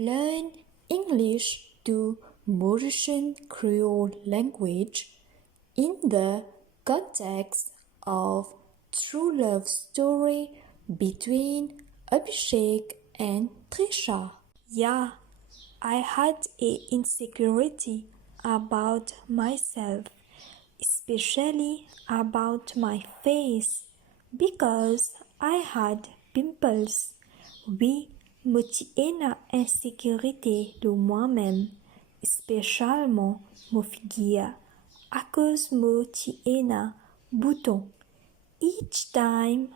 Learn English to Mauritian Creole language in the context of true love story between Abishek and Trisha. Yeah, I had a insecurity about myself, especially about my face, because I had pimples. Oui, une insécurité de moi-même, spécialement mon figire, akoz une bouton. Each time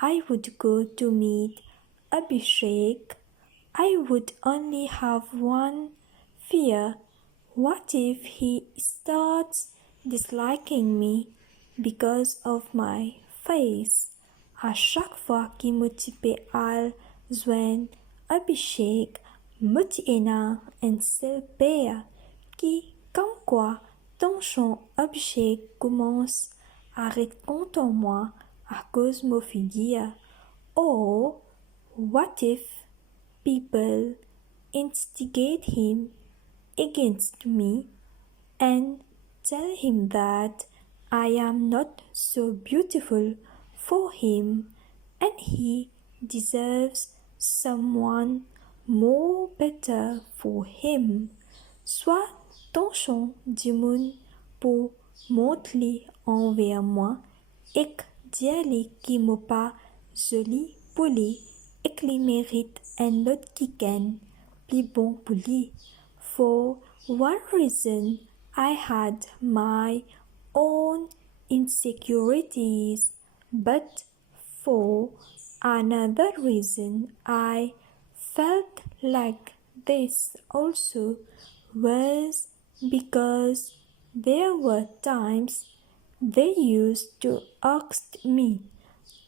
I would go to meet Abishek, I would only have one fear. What if he starts disliking me because of my face? À chaque fois qu'il me typait al zuen Abishek me tiena en seul père qui, comme quoi, ton chant Abishek commence aret kontan moi akoz figire. Or, what if people instigate him against me and tell him that I am not so beautiful for him and he deserves someone more better for him. Soit ton chant dimun pour monter envers moi et dire qui me pas jolie pour lui et qu'il mérite un autre kiken plus bon pour lui. For one reason, I had my own insecurities, but for another reason, I felt like this also was because there were times they used to ask me,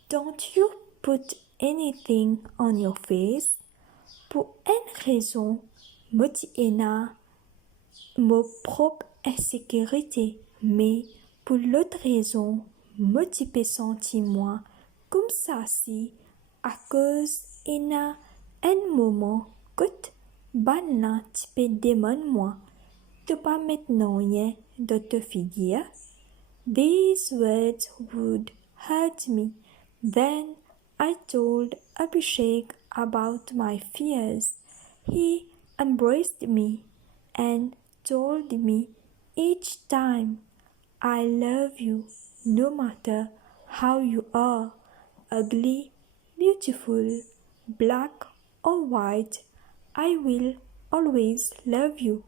"Don't you put anything on your face?" Pour une raison, motiena mon propre insécurité, mais pour l'autre raison, motivé senti moi comme ça si, à cause ina un moment que banna type démon moi, de pas maintenant rien de te figure. These words would hurt me. Then I told Abishek about my fears. He embraced me and told me each time, "I love you no matter how you are, ugly, beautiful, black or white, I will always love you."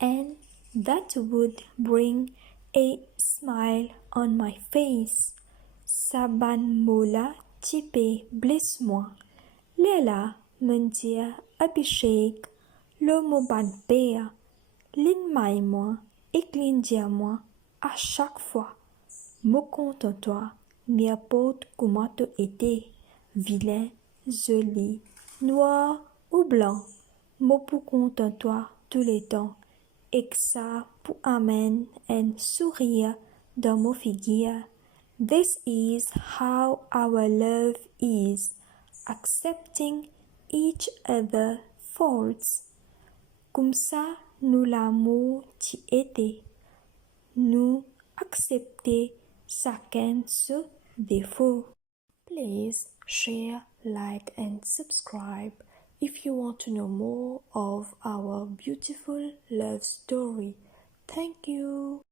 And that would bring a smile on my face. Saban mola type blesse-moi. Léla mendia Abishek, le mot ban père, moi et moi à chaque fois. Me contente-toi, m'apporte comment tu étais, vilain, joli, noir ou blanc. Me pour contente-toi tous les temps. Et que ça pour amène un sourire dans mon figure. This is how our love is, accepting each other's faults. Comme ça, nous l'amour qui était. Nous accepter chacun ses défauts. Please share, like and subscribe if you want to know more of our beautiful love story. Thank you.